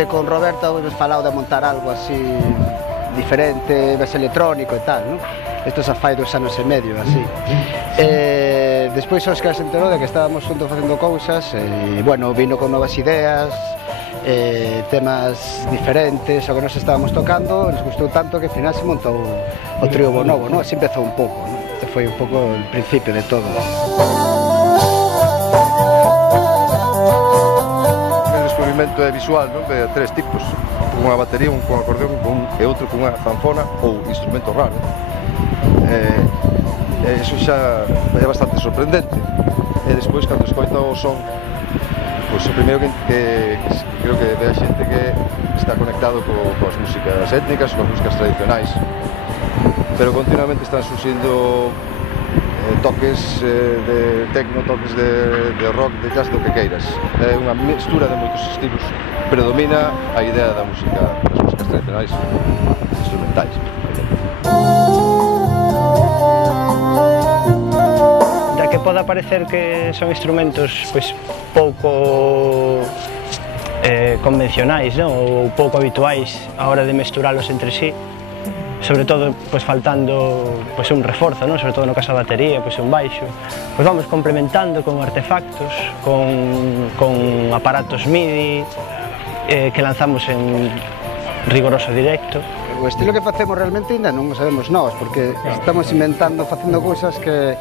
Precisamente con Roberto hemos falado de montar algo así diferente, máis electrónico e tal, non? Isto xa fai 2 anos e medio, así. Despois Óscar se enterou de que estábamos juntos facendo cousas e, bueno, vino con novas ideas, temas diferentes, o que nos estábamos tocando, nos gustou tanto que ao final se montou o trío Bonobo, non? Así empezou un pouco, non? Este foi un pouco o principio de todo. O descubrimento é visual, non? De 3 tipos, unha batería, un con acordeón e outro con unha zanfona ou instrumento raro. Iso xa é bastante sorprendente. E despois, cando escoita o son, pois o primeiro que creo que ve a xente que está conectado coas músicas étnicas, coas músicas tradicionais, pero continuamente están surxindo toques de tecno, toques de rock, de jazz, do que queiras. É unha mistura de moitos estilos, predomina a idea das músicas tradicionais instrumentais. Que poda parecer que son instrumentos pois, pouco convencionais, non? Ou pouco habituais a hora de mesturalos entre sí, sobre todo pois, faltando pois, un reforzo, non? Sobre todo no caso da batería, pois, un baixo, pois vamos complementando con artefactos, con aparatos MIDI que lanzamos en rigoroso directo. O estilo que facemos realmente ainda non o sabemos nós, porque estamos inventando, facendo cousas que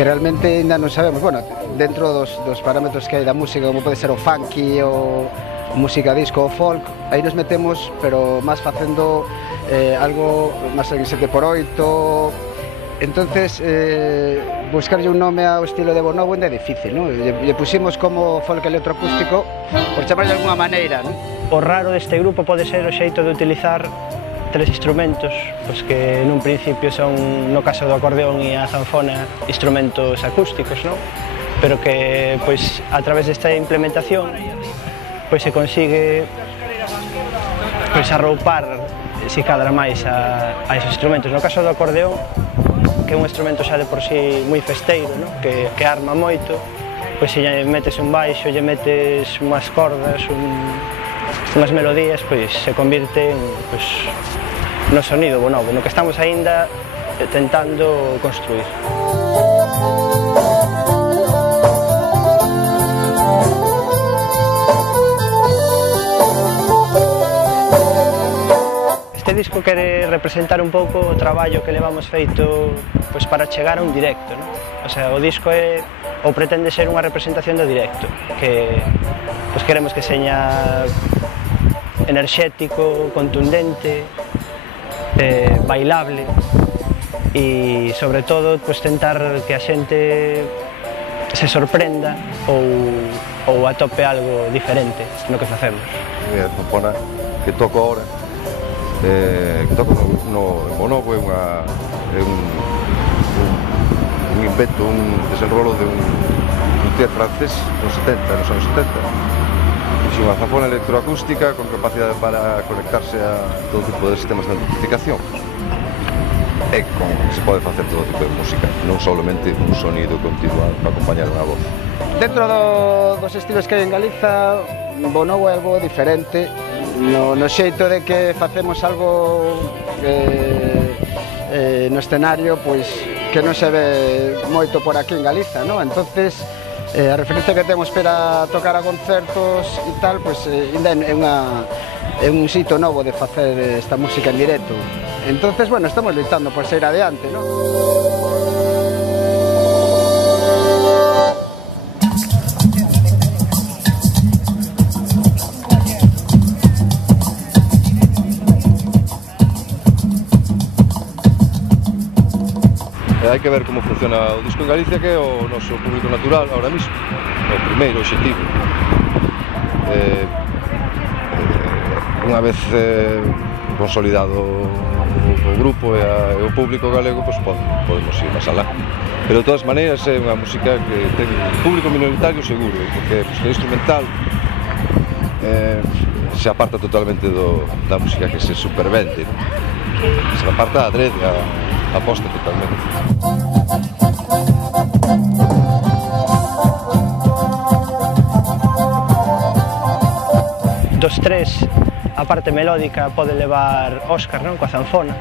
realmente ainda non sabemos. Bueno, dentro dos parámetros que hai da música, como pode ser o funky, o música disco, o folk, aí nos metemos, pero máis facendo algo máis en 7x8. Entonces, buscarlle un nome ao estilo de Bonobo ainda é difícil, non? Lle puximos como folk electroacústico, por chamarlle de alguna maneira, non? O raro deste grupo pode ser o xeito de utilizar 3 instrumentos, pois que nun principio son, no caso do acordeón e a zanfona, instrumentos acústicos, non? Pero que, pois, a través desta implementación, pois se consigue pois arroupar, si cadra máis a esos instrumentos. No caso do acordeón, que é un instrumento xa de por si moi festeiro, non? Que arma moito, pois se lle metes un baixo, lle metes unhas cordas, unhas melodías, pois se convirte en, pois, no sonido Bonobo, no que estamos aínda tentando construir. Este disco quere representar un pouco o traballo que levamos feito pois, para chegar a un directo, non? O sea, o disco é ou pretende ser unha representación do directo, que pois, queremos que seña enerxético, contundente, bailable e, sobre todo, pues, tentar que a xente se sorprenda ou atope algo diferente no que facemos. A zanfona que toco ahora, que toco no Bonobo, é un invento, un desenrolo de un luthier francés nos anos 70. Fixe unha zanfona electroacústica con capacidade para conectarse a todo tipo de sistemas de amplificación e con que se pode facer todo tipo de música, non solamente un sonido continuado para acompañar unha voz. Dentro dos estilos que hai en Galiza, Bonobo é algo diferente no xeito de que facemos algo no escenario pois que non se ve moito por aquí en Galiza, non? Entonces, a referencia que temos para tocar a concertos e tal, pois ainda é un xito novo de facer esta música en directo. Entonces, bueno, estamos loitando por sair adiante, non? Hai que ver como funciona o disco en Galicia, que é o noso público natural ahora mismo, o primeiro objetivo. Unha vez consolidado o grupo e o público galego, pois podemos ir máis alá. Pero de todas maneiras é unha música que ten público minoritario seguro, porque é instrumental, se aparta totalmente da música que se supervende, se aparta adrede, aposta totalmente. dos tres, a parte melódica pode levar Óscar, non? Coa zanfona.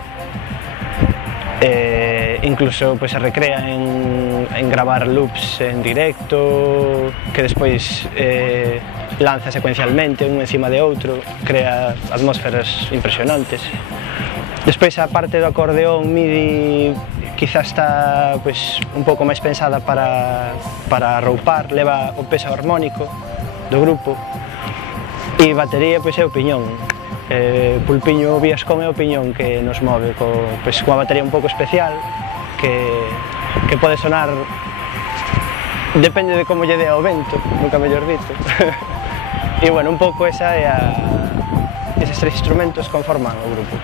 Incluso pues, se recrea en gravar loops en directo, que despois lanza secuencialmente un encima de outro, crea atmósferas impresionantes. Despois a parte do acordeón MIDI quizás está pues, un pouco máis pensada para arroupar, leva o peso harmónico do grupo, e batería pois, é o piñón. Pulpiño Viascón é o piñón que nos move pois, coa batería un pouco especial que pode sonar, depende de como lle dea o vento, nunca mellor dito. E bueno, un pouco esa é eses tres instrumentos conforman o grupo.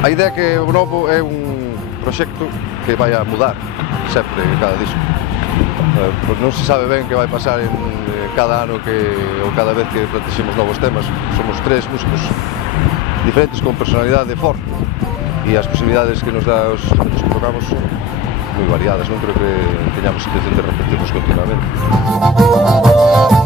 A idea é que o novo é un proxecto que vai a mudar sempre cada disco. Non se sabe ben que vai pasar en cada ano ou cada vez que plantexemos novos temas. Somos tres músicos diferentes con personalidade forte e as posibilidades que nos dá os instrumentos que tocamos son moi variadas. Non creo que teñamos intención de repetirnos continuamente.